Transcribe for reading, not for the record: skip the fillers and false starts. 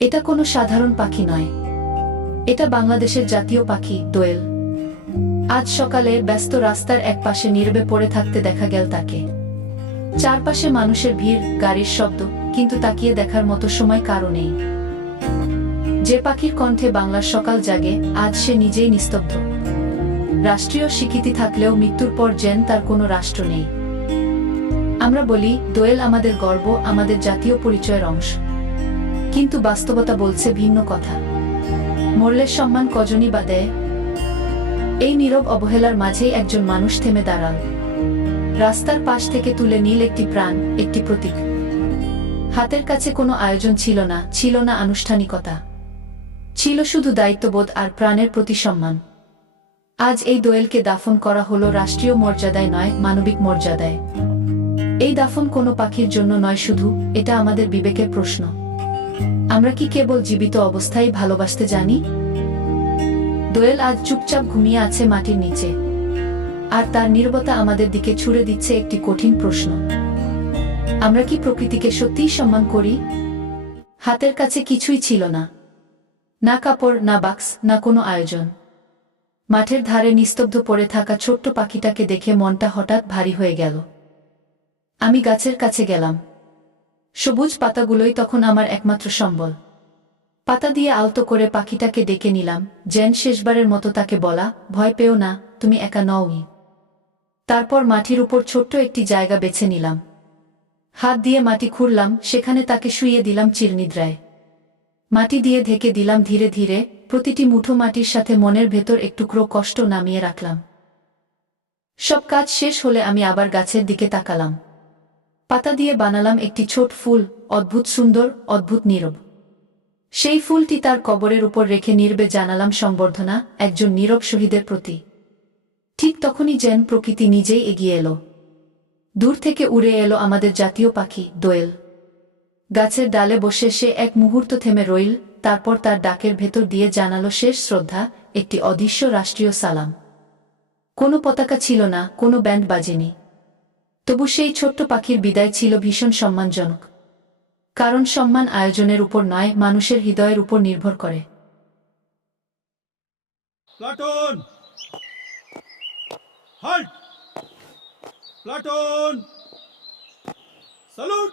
এটা কোনো সাধারণ পাখি নয়, এটা বাংলাদেশের জাতীয় পাখি দোয়েল। আজ সকালে ব্যস্ত রাস্তার এক পাশে নীরবে পড়ে থাকতে দেখা গেল তাকে। চারপাশে মানুষের ভিড়, গাড়ির শব্দ, কিন্তু তাকিয়ে দেখার মতো সময় কারো নেই। যে পাখির কণ্ঠে বাংলার সকাল জাগে, আজ সে নিজেই নিস্তব্ধ। রাষ্ট্রীয় স্বীকৃতি থাকলেও মৃত্যুর পর যেন তার কোনো রাষ্ট্র নেই। আমরা বলি দোয়েল আমাদের গর্ব, আমাদের জাতীয় পরিচয়ের অংশ, কিন্তু বাস্তবতা বলছে ভিন্ন কথা। মরলে সম্মান কজনই বা দেয়? এই নীরব অবহেলার মাঝেই একজন মানুষ থেমে দাঁড়াল। রাস্তার পাশ থেকে তুলে নীল একটি প্রাণ, একটি প্রতীক। হাতের কাছে কোনো আয়োজন ছিল না, ছিল না আনুষ্ঠানিকতা, ছিল শুধু দায়িত্ববোধ আর প্রাণের প্রতি সম্মান। আজ এই দোয়েলকে দাফন করা হলো রাষ্ট্রীয় মর্যাদায় নয়, মানবিক মর্যাদায়। এই দাফন কোনো পাখির জন্য নয় শুধু, এটা আমাদের বিবেকের প্রশ্ন। আমরা কি কেবল জীবিত অবস্থায় ভালোবাসতে জানি? দোয়েল আজ চুপচাপ ঘুমিয়ে আছে মাটির নিচে, আর তার নীরবতা আমাদের দিকে ছুড়ে দিচ্ছে একটি কঠিন প্রশ্ন। আমরা কি প্রকৃতিকে সত্যিই সম্মান করি? হাতের কাছে কিছুই ছিল না, না কাপড়, না বাক্স, না কোনো আয়োজন। মাঠের ধারে নিস্তব্ধ পড়ে থাকা ছোট্ট পাখিটাকে দেখে মনটা হঠাৎ ভারী হয়ে গেল। আমি গাছের কাছে গেলাম। সবুজ পাতাগুলোই তখন আমার একমাত্র সম্বল। পাতা দিয়ে আলতো করে পাখিটাকে ডেকে নিলাম, যেন শেষবারের মতো তাকে বলা, ভয় পেও না, তুমি একা নওই। তারপর মাটির উপর ছোট্ট একটি জায়গা বেছে নিলাম। হাত দিয়ে মাটি খুঁড়লাম, সেখানে তাকে শুইয়ে দিলাম চিরনিদ্রায়। মাটি দিয়ে ঢেকে দিলাম ধীরে ধীরে, প্রতিটি মুঠো মাটির সাথে মনের ভেতর একটুকরো কষ্ট নামিয়ে রাখলাম। সব কাজ শেষ হলে আমি আবার গাছের দিকে তাকালাম। পাতা দিয়ে বানালাম একটি ছোট ফুল, অদ্ভুত সুন্দর, অদ্ভুত নীরব। সেই ফুলটি তার কবরের উপর রেখে নীরবে জানালাম সম্বর্ধনা, একজন নীরব শহীদের প্রতি। ঠিক তখনই যেন প্রকৃতি নিজেই এগিয়ে এলো। দূর থেকে উড়ে এলো আমাদের জাতীয় পাখি দোয়েল। গাছের ডালে বসে সে এক মুহূর্ত থেমে রইল, তারপর তার ডাকের ভেতর দিয়ে জানালো শেষ শ্রদ্ধা, একটি অদৃশ্য রাষ্ট্রীয় সালাম। কোনো পতাকা ছিল না, কোনো ব্যান্ড বাজেনি, তবু সেই ছোট্ট পাখির বিদায় ছিল ভীষণ সম্মানজনক। কারণ সম্মান আয়োজনের উপর নয়, মানুষের হৃদয়ের উপর নির্ভর করে। Platoon, halt! Platoon, salute!